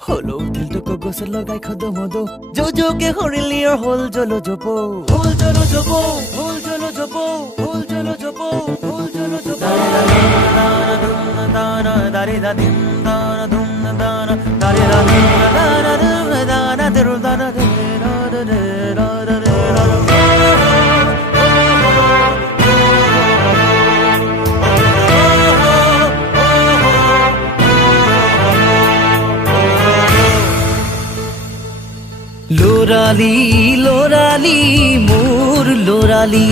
হলো দিলটোকো গছ লগাই খদ মদো যোজোকে হৰিলিয়ৰ হল জল জপ হল জল জপ হল জল জপ হল জল জপ হল জল জপ দানা দারে দা দিন দানা দুম দানা দারে দা দিন দানা দুম দানা দেরু দানা দে রা রা রে রা রা রে রা লোরালি লোরালি মোর লোরালি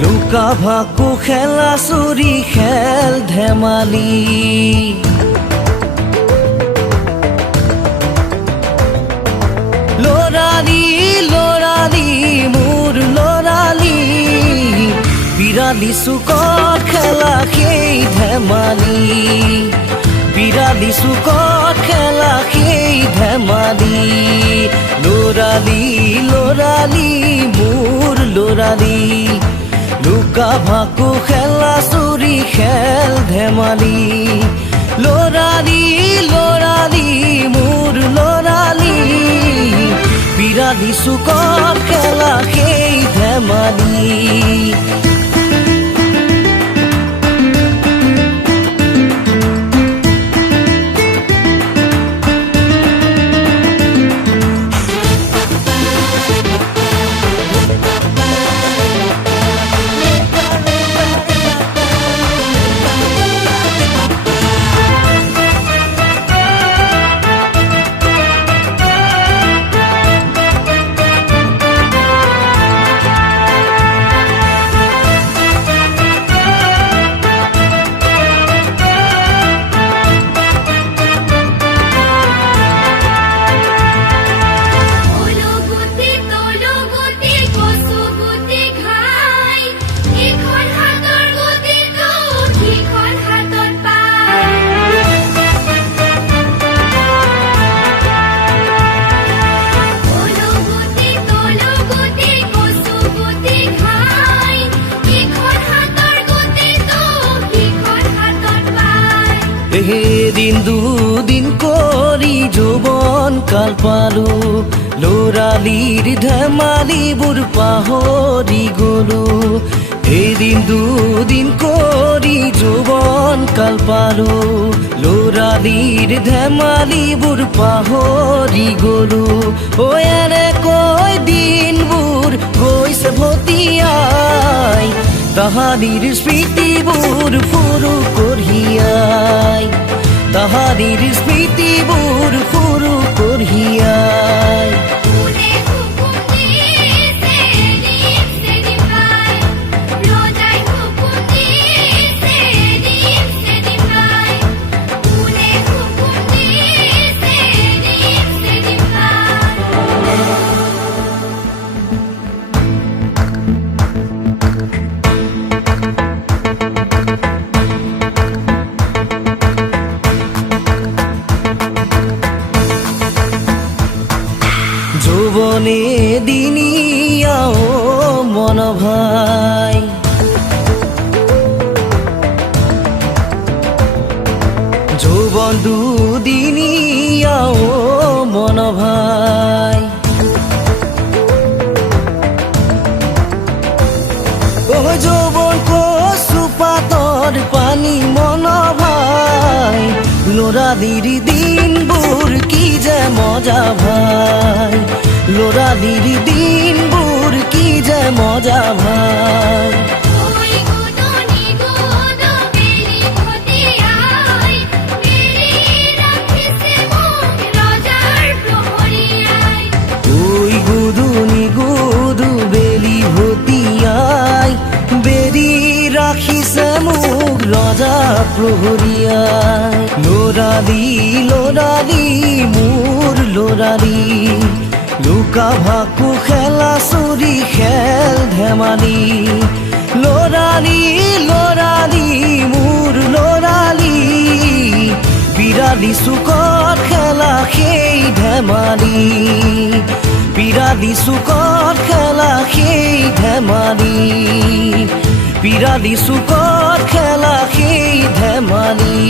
লুকা ভাকু খেলা চুরি খেল ধেমালি লোরালি লোরালি মোর লোরালি বিৰালি চুকত খেলা সেই ধেমালি বিৰালি চুকত খেলা সেই ধেমালি লোৰালি লোৰালি মোৰ লোৰালি লুকা ভাকু খেলা চুৰি খেল ধেমালি লোৰালি লোৰালি মোৰ লোৰালি বিৰালি চুকত খেলা সেই ধেমালি দিন দুদিন কৰি যৌৱন কাল পালো ল'ৰালিৰ ধেমালিবোৰ পাহৰি গলো এদিন দুদিন কৰি যৌৱন কাল পালো ল'ৰালিৰ ধেমালিবোৰ পাহৰি গলো ঐ এনেকৈ দিনবোৰ গৈছে ভটিয়াই তাহানিৰ স্মৃতিবোৰ ফুৰু কঢ়িয়াই তাহানিৰ স্মৃতিবোৰ ফুৰু কঢ়িয়াই যৌবনে দিনিয়াও মন ভাই যৌবন দুদিনিয়াও মন ভাই ও যৌবন কচু পাতৰ পানী মন ভাই ল'ৰালিৰ দিনবোৰ কি যে মজা ভাই ল'ৰালিৰ দিনবোৰ কি যে মজা ভাই ঐ গুদুনি গুদু বেলি ভটিয়াই বেৰি ৰাখিছে মোক ৰজা প্ৰহৰীয়াই ল'ৰালি ল'ৰালি মোৰ ল'ৰালি লুকা ভাকু খেলা চুৰি খেল ধেমালি ল'ৰালি ল'ৰালি মোৰ ল'ৰালি বিৰালি চুকত খেলা সেই ধেমালি বিৰালি চুকত খেলা সেই ধেমালি বিৰালি চুকত খেলা সেই ধেমালি